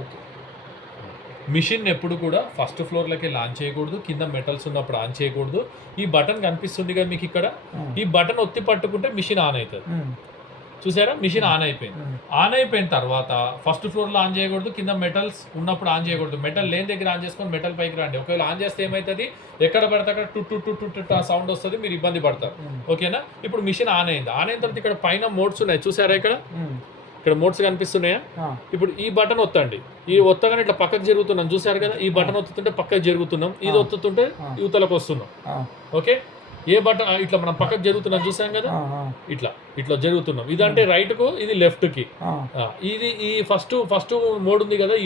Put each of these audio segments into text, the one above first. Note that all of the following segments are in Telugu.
ఓకే. మిషన్ ఎప్పుడు కూడా ఫస్ట్ ఫ్లోర్‌లోకి ఆన్ చేయకూడదు. కింద మెటల్స్ ఉన్నప్పుడు ఆన్ చేయకూడదు. ఈ బటన్ కనిపిస్తుంది కదా మీకు ఇక్కడ. ఈ బటన్ ఒత్తి పట్టుకుంటే మిషన్ ఆన్ అయితది. చూసారా? మిషన్ ఆన్ అయిపోయింది. ఆన్ అయిపోయిన తర్వాత ఫస్ట్ ఫ్లోర్‌లో ఆన్ చేయకూడదు. కింద మెటల్స్ ఉన్నప్పుడు ఆన్ చేయకూడదు. మెటల్ లేని దగ్గర ఆన్ చేసుకొని మెటల్ పైకి రండి. ఒకవేళ ఆన్ చేస్తే ఏమైతది? ఎక్కడ పడితే అక్కడ to to to to to ఆ సౌండ్ వస్తది. మీరు ఇబ్బంది పడతారు. ఓకేనా? ఇప్పుడు మిషన్ ఆన్ అయింది. ఆన్ అయిన తర్వాత ఇక్కడ పైన మోడ్స్ ఉన్నాయి. చూసారా ఇక్కడ? ఇక్కడ మోడ్స్ కనిపిస్తున్నాయా? ఇప్పుడు ఈ బటన్ ఒత్తండి. ఈ ఒత్తగానే ఇట్లా పక్కకు జరుగుతున్నాం. చూసారు కదా? ఈ బటన్ ఒత్తుతుంటే పక్కకు జరుగుతున్నాం. ఇది ఒత్తుతుంటే ఇవతలకు వస్తున్నాం. ఓకే? ఏ బటన్ ఇట్లా మనం పక్కకు జరుగుతున్నాం చూసాం కదా? ఇట్లా జరుగుతున్నాం. ఇదంటే రైట్‌కు, ఇది లెఫ్ట్‌కి. ఇది ఈ ఫస్ట్ మోడ్ ఉంది కదా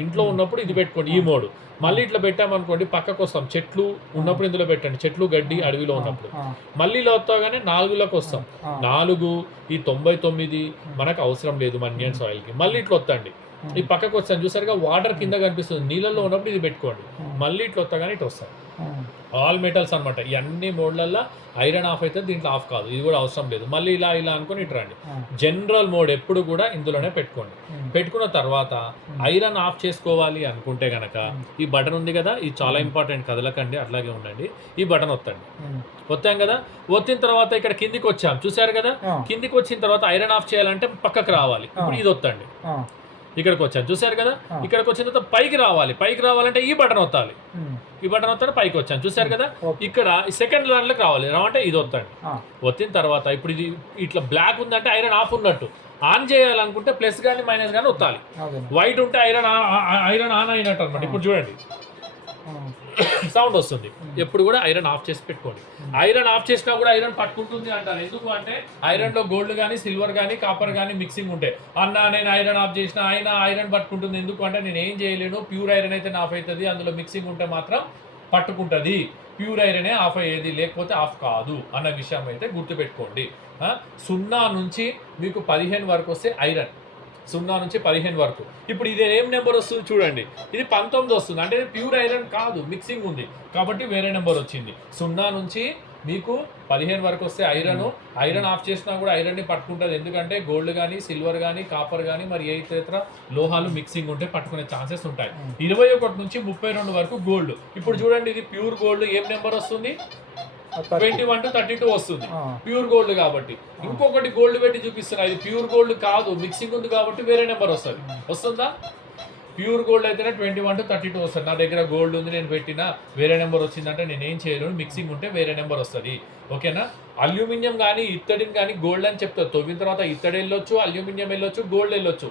ఇంట్లో ఉన్నప్పుడు ఇది పెట్టుకోండి ఈ మోడ్. మళ్ళీ ఇట్లా పెట్టామనుకోండి పక్కకు వస్తాం. చెట్లు ఉన్నప్పుడు ఇందులో పెట్టండి. చెట్లు, గడ్డి, అడవిలో ఉన్నప్పుడు. మళ్ళీ ఇలా వస్తాగానే 4లకు వస్తాం. 4 ఈ 99 మనకు అవసరం లేదు మన ఇండియన్ సాయిల్‌కి. మళ్ళీ ఇట్లా వత్తండి. ఈ పక్కకు వచ్చాను చూసారుగా వాటర్ కింద కనిపిస్తుంది. నీళ్ళల్లో ఉన్నప్పుడు ఇది పెట్టుకోండి. మళ్ళీ ఇట్లా వత్తగానే ఇటు వస్తాయి. ఆల్ మెటల్స్ అనమాట. ఈ అన్ని మోడ్లల్లో ఐరన్ ఆఫ్ అయితే దీంట్లో ఆఫ్ కాదు. ఇది కూడా అవసరం లేదు. మళ్ళీ ఇలా అనుకొని ఇటు రండి. జనరల్ మోడ్ ఎప్పుడు కూడా ఇందులోనే పెట్టుకోండి. పెట్టుకున్న తర్వాత ఐరన్ ఆఫ్ చేసుకోవాలి అనుకుంటే గనక ఈ బటన్ ఉంది కదా, ఇది చాలా ఇంపార్టెంట్, కదలకండి, అట్లాగే ఉండండి. ఈ బటన్ ఒత్తండి. ఒత్తాం కదా, ఒత్తిన తర్వాత ఇక్కడ కిందికి వచ్చాం చూసారు కదా. కిందికి వచ్చిన తర్వాత ఐరన్ ఆఫ్ చేయాలంటే పక్కకు రావాలి. ఇప్పుడు ఇది ఒత్తండి. ఇక్కడికి వచ్చాను చూసారు కదా. ఇక్కడికి వచ్చిన తర్వాత పైకి రావాలంటే ఈ బటన్ ఒత్తాలి. ఈ బటన్ ఒత్తాను పైకి వచ్చాను చూసారు కదా. ఇక్కడ సెకండ్ దాంట్లోకి రావాలంటే ఇది ఒత్తండి. ఒత్తిన తర్వాత ఇప్పుడు ఇది ఇట్లా బ్లాక్ ఉందంటే ఐరన్ ఆఫ్ ఉన్నట్టు. ఆన్ చేయాలనుకుంటే ప్లస్ కానీ మైనస్ కానీ ఒత్తాలి. వైట్ ఉంటే ఐరన్ ఆన్ అయినట్టు అనమాట. ఇప్పుడు చూడండి సౌండ్ వస్తుంది. ఎప్పుడు కూడా ఐరన్ ఆఫ్ చేసి పెట్టుకోండి. ఐరన్ ఆఫ్ చేసినా కూడా ఐరన్ పట్టుకుంటుంది అంటారు. ఎందుకు అంటే ఐరన్లో గోల్డ్ కానీ, సిల్వర్ కానీ, కాపర్ కానీ మిక్సింగ్ ఉంటాయి. నేను ఐరన్ ఆఫ్ చేసిన ఐరన్ పట్టుకుంటుంది. ఎందుకు అంటే నేను ఏం చేయలేను, ప్యూర్ ఐరన్ అయితే ఆఫ్ అవుతుంది. అందులో మిక్సింగ్ ఉంటే మాత్రం పట్టుకుంటుంది. ప్యూర్ ఐరనే ఆఫ్ అయ్యేది, లేకపోతే ఆఫ్ కాదు అన్న విషయం అయితే గుర్తుపెట్టుకోండి. 0 నుంచి మీకు 15 వరకు వస్తే ఐరన్, 0 నుంచి 15 వరకు. ఇప్పుడు ఇది ఏం నెంబర్ వస్తుంది చూడండి. ఇది 19 వస్తుంది. అంటే ప్యూర్ ఐరన్ కాదు, మిక్సింగ్ ఉంది కాబట్టి వేరే నెంబర్ వచ్చింది. 0 నుంచి మీకు 15 వరకు వస్తే ఐరన్ ఆఫ్ చేసినా కూడా ఐరన్ని పట్టుకుంటుంది. ఎందుకంటే గోల్డ్ కానీ, సిల్వర్ కానీ, కాపర్ కానీ, మరి ఏ ఇతర లోహాలు మిక్సింగ్ ఉంటే పట్టుకునే ఛాన్సెస్ ఉంటాయి. 21 నుంచి 32 వరకు గోల్డ్. ఇప్పుడు చూడండి ఇది ప్యూర్ గోల్డ్ ఏం నెంబర్ వస్తుంది? 21 to 32 వస్తుంది. ప్యూర్ గోల్డ్ కాబట్టి. ఇంకొకటి గోల్డ్ పెట్టి చూపిస్తున్నా. ఇది ప్యూర్ గోల్డ్ కాదు, మిక్సింగ్ ఉంది కాబట్టి వేరే నెంబర్ వస్తుంది. వస్తుందా? ప్యూర్ గోల్డ్ అయితేనే 21 to 32 వస్తుంది. నా దగ్గర గోల్డ్ ఉంది, నేను పెట్టిన వేరే నెంబర్ వచ్చిందంటే నేనేం చేయలేను. మిక్సింగ్ ఉంటే వేరే నెంబర్ వస్తుంది. ఓకేనా? అల్యూమినియం కానీ, ఇత్తడిని కానీ గోల్డ్ అని చెప్తారు. తవ్విన తర్వాత ఇత్తడి వెళ్ళొచ్చు, అల్యూమినియం వెళ్ళొచ్చు, గోల్డ్ వెళ్ళొచ్చు.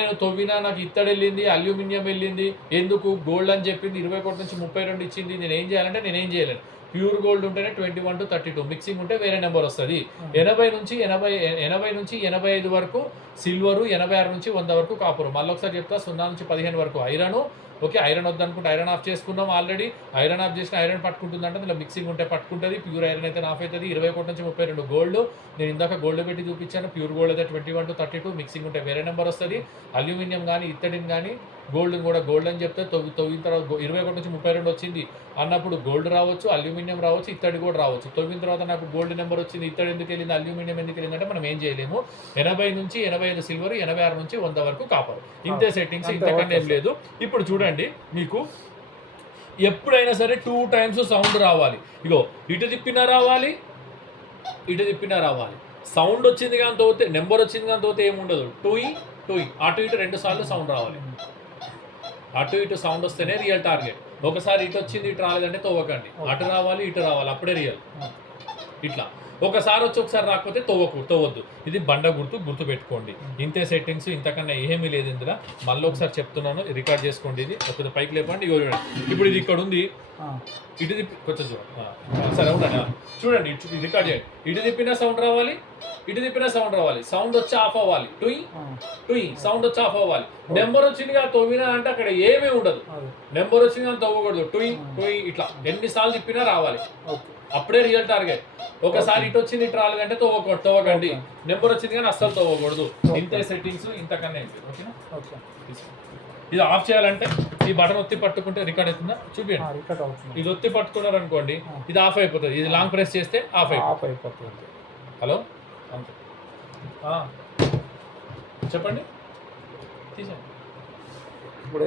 నేను తవ్వినా నాకు ఇత్తడి వెళ్ళింది, అల్యూమినియం వెళ్ళింది, ఎందుకు? గోల్డ్ అని చెప్పింది 21 నుంచి 32 ఇచ్చింది, నేనేం చేయాలంటే నేనేం చేయలేను. ప్యూర్ గోల్డ్ ఉంటేనే 21 to 32, మిక్సింగ్ ఉంటే వేరే నెంబర్ వస్తుంది. 80 నుంచి 85 వరకు సిల్వరు, 86 నుంచి 100 వరకు కాపరు. మళ్ళీ ఒకసారి చెప్తా, 0 నుంచి 15 వరకు ఐరను. ఓకే, ఐరన్ వద్దనుకుంటే ఐరన్ ఆఫ్ చేసుకున్నాం ఆల్రెడీ. ఐరన్ ఆఫ్ చేసిన ఐరన్ పట్టుకుంటుందంటే అందులో మిక్సింగ్ ఉంటే పట్టుకుంటుంది. ప్యూర్ ఐరన్ అయితే ఆఫ్ అవుతుంది. 21 నుంచి 32 గోల్డ్. నేను ఇందాక గోల్డ్ పెట్టి చూపించాను. ప్యూర్ గోల్డ్ అయితే 21 to 32, మిక్సింగ్ ఉంటే వేరే నెంబర్ వస్తుంది. అల్యూమినియం కానీ, ఇత్తడిని కానీ, గోల్డ్ కూడా గోల్డ్ అని చెప్తే తవ్విన తర్వాత 21 నుంచి 32 వచ్చింది అన్నప్పుడు గోల్డ్ రావచ్చు, అల్యూమినియం రావచ్చు, ఇత్తడి కూడా రావచ్చు. తవ్విన తర్వాత నాకు గోల్డ్ నెంబర్ వచ్చింది, ఇత్తడి ఎందుకు వెళ్ళింది, అల్యూమినియం ఎందుకు వెళ్ళింది అంటే మనం ఏం చేయలేము. 80 నుంచి 85 సిల్వర్, 86 నుంచి 100 వరకు కాపర్. ఇంతే సెట్టింగ్స్, ఇంతకన్నా ఏం లేదు. ఇప్పుడు చూడండి, మీకు ఎప్పుడైనా సరే 2 times సౌండ్ రావాలి. ఇగో ఇటు తిప్పినా రావాలి, ఇటు తిప్పినా రావాలి. సౌండ్ వచ్చింది కానీ తోతే, నెంబర్ వచ్చింది కానీ తోతే ఏముండదు. టూయి అటు ఇటు 2 సార్లు సౌండ్ రావాలి. అటు ఇటు సౌండ్ వస్తేనే రియల్ టార్గెట్. ఒకసారి ఇటు వచ్చింది ఇటు రాలేదంటే తవ్వకండి. అటు రావాలి, ఇటు రావాలి, అప్పుడే రియల్. ఇట్లా ఒకసారి వచ్చి ఒకసారి రాకపోతే తవ్వద్దు. ఇది బండ గుర్తు పెట్టుకోండి. ఇంతే సెట్టింగ్స్, ఇంతకన్నా ఏమీ లేదు ఇందులో. మళ్ళీ ఒకసారి చెప్తున్నాను, రికార్డ్ చేసుకోండి. ఇది ఒకటి పైకి లేపండి. ఇప్పుడు ఇది ఇక్కడ ఉంది, ఇటు తిప్పి కొంచెం చూడండి. సరే ఉండండి, చూడండి, ఇటు రికార్డ్ చేయండి. ఇటు తిప్పినా సౌండ్ రావాలి, ఇటు తిప్పినా సౌండ్ రావాలి. సౌండ్ వచ్చి ఆఫ్ అవ్వాలి. టూయి సౌండ్ వచ్చి ఆఫ్ అవ్వాలి. నెంబర్ వచ్చింది కానీ తవ్వినా అంటే అక్కడ ఏమీ ఉండదు. నెంబర్ వచ్చింది కానీ తవ్వకూడదు. టూయి ఇట్లా ఎన్నిసార్లు తిప్పినా రావాలి, అప్పుడే రియల్ టార్గెట్. ఒకసారి ఇటు వచ్చింది ఇటు రాలేదంటే తవ్వకండి. నెంబర్ వచ్చింది కానీ అస్సలు తవ్వకూడదు. ఇంతే సెట్టింగ్స్, ఇంతకన్నా ఏంటి. ఓకేనా? ఇది ఆఫ్ చేయాలంటే ఈ బటన్ ఒత్తి పట్టుకుంటే రికార్డ్ అవుతుందా చూపించండి. ఇది ఒత్తి పట్టుకున్నారు అనుకోండి, ఇది ఆఫ్ అయిపోతుంది. ఇది లాంగ్ ప్రెస్ చేస్తే ఆఫ్ అయిపోతుంది. హలో, అంతే. చెప్పండి, తీసేయండి.